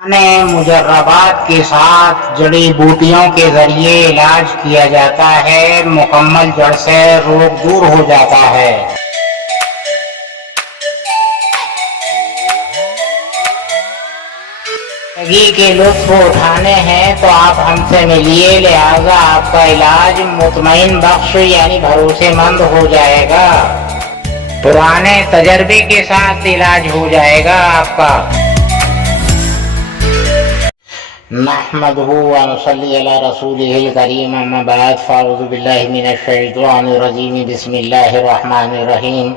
مجربات کے ساتھ جڑی بوٹیوں کے ذریعے علاج کیا جاتا ہے، مکمل جڑ سے روگ دور ہو جاتا ہے۔ زندگی کے لطف اٹھانے ہیں تو آپ ہم سے ملیے، لہذا آپ کا علاج مطمئن بخش یعنی بھروسے مند ہو جائے گا، پرانے تجربے کے ساتھ علاج ہو جائے گا آپ کا۔ نحمده ونصلي على رسوله الكريم، اما بعد فاعوذ بالله من الشیطان الرجیم، بسم اللہ الرحمن الرحیم۔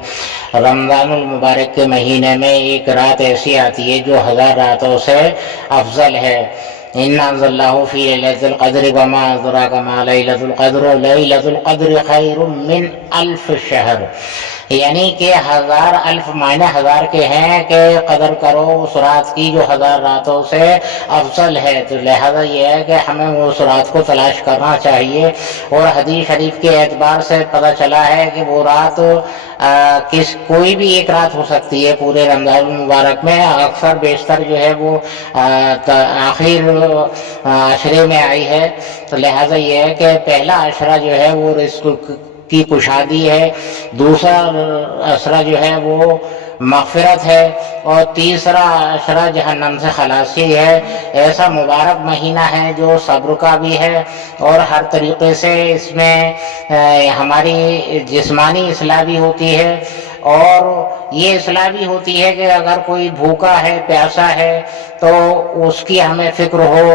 رمضان المبارک کے مہینے میں ایک رات ایسی آتی ہے جو 1000 راتوں سے افضل ہے۔ اِنَّا أَنزَلْنَاهُ فِي لَيْلَةِ الْقَدْرِ وَمَا أَدْرَاكَ مَا لَيْلَةُ الْقَدْرِ لَيْلَةُ الْقَدْرِ خَيْرٌ مِّنْ أَلْفِ شَهْرٍ، یعنی کہ 1000 الف معنی 1000 کے ہیں کہ قدر کرو اس رات کی جو 1000 راتوں سے افضل ہے، تو لہذا یہ ہے کہ ہمیں اس رات کو تلاش کرنا چاہیے۔ اور حدیث شریف کے اعتبار سے پتہ چلا ہے کہ وہ رات کوئی بھی ایک رات ہو سکتی ہے پورے رمضان المبارک میں، اکثر بیشتر جو ہے وہ آخر عشرے میں آئی ہے، تو لہذا یہ ہے کہ پہلا عشرہ جو ہے وہ رزق کی کشادی ہے، دوسرا عشرہ جو ہے وہ مغفرت ہے، اور تیسرا عشرہ جہنم سے خلاصی ہے۔ ایسا مبارک مہینہ ہے جو صبر کا بھی ہے، اور ہر طریقے سے اس میں ہماری جسمانی اصلاح بھی ہوتی ہے، اور یہ اصلاح بھی ہوتی ہے کہ اگر کوئی بھوکا ہے پیاسا ہے تو اس کی ہمیں فکر ہو،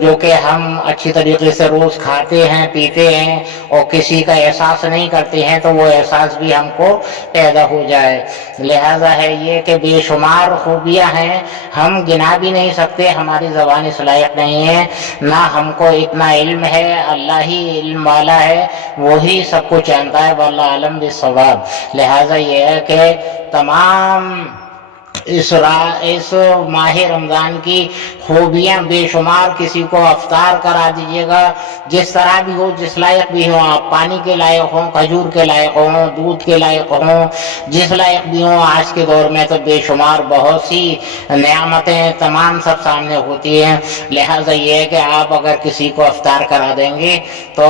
جو کہ ہم اچھی طریقے سے روز کھاتے ہیں پیتے ہیں اور کسی کا احساس نہیں کرتے ہیں، تو وہ احساس بھی ہم کو پیدا ہو جائے۔ لہذا ہے یہ کہ بے شمار خوبیاں ہیں، ہم گنا بھی نہیں سکتے، ہماری زبان اس لائق نہیں ہے، نہ ہم کو اتنا علم ہے، اللہ ہی علم والا ہے، وہی سب کچھ جانتا ہے، واللہ اعلم بالصواب۔ لہذا یہ ہے کہ تمام اس ماہ رمضان کی خوبیاں بے شمار، کسی کو افطار کرا دیجیے گا، جس طرح بھی ہو، جس لائق بھی ہوں، آپ پانی کے لائق ہوں، کھجور کے لائق ہوں، دودھ کے لائق ہوں، جس لائق بھی ہوں۔ آج کے دور میں تو بے شمار بہت سی نعمتیں تمام سب سامنے ہوتی ہیں، لہذا یہ ہے کہ آپ اگر کسی کو افطار کرا دیں گے تو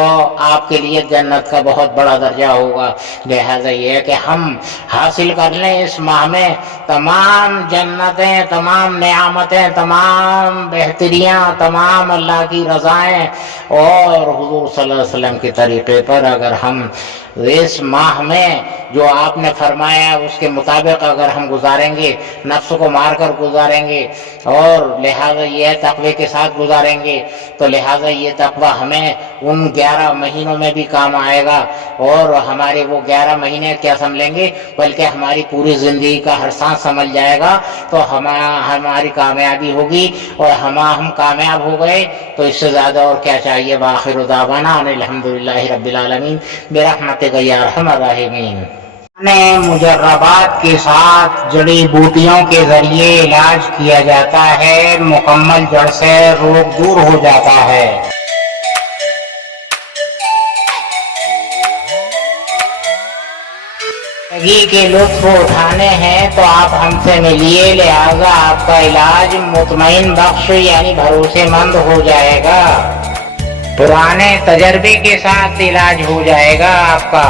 آپ کے لیے جنت کا بہت بڑا درجہ ہوگا۔ لہذا یہ ہے کہ ہم حاصل کر لیں اس ماہ میں تمام جنتیں، تمام نعمتیں، تمام بہتریاں، تمام اللہ کی رضائیں، اور حضور صلی اللہ علیہ وسلم کے طریقے پر اگر ہم اس ماہ میں جو آپ نے فرمایا اس کے مطابق اگر ہم گزاریں گے، نفس کو مار کر گزاریں گے، اور لہذا یہ تقوی کے ساتھ گزاریں گے، تو لہذا یہ تقوی ہمیں ان 11 مہینوں میں بھی کام آئے گا، اور ہمارے وہ 11 مہینے کیا سمجھیں گے بلکہ ہماری پوری زندگی کا ہر سانس سمجھ جائے گا، تو ہماری کامیابی ہوگی، اور ہم کامیاب ہو گئے تو اس سے زیادہ اور کیا چاہیے۔ وآخر دعوانا ان الحمدللہ رب العالمین برحمتک یا ارحم الراحمین۔ مجربات کے ساتھ جڑی بوٹیوں کے ذریعے علاج کیا جاتا ہے، مکمل جڑ سے روگ دور ہو جاتا ہے۔ زندگی کے لطف اٹھانے ہیں تو آپ ہم سے ملیے، لہذا آپ کا علاج مطمئن بخش یعنی بھروسے مند ہو جائے گا، پرانے تجربے کے ساتھ علاج ہو جائے گا آپ کا۔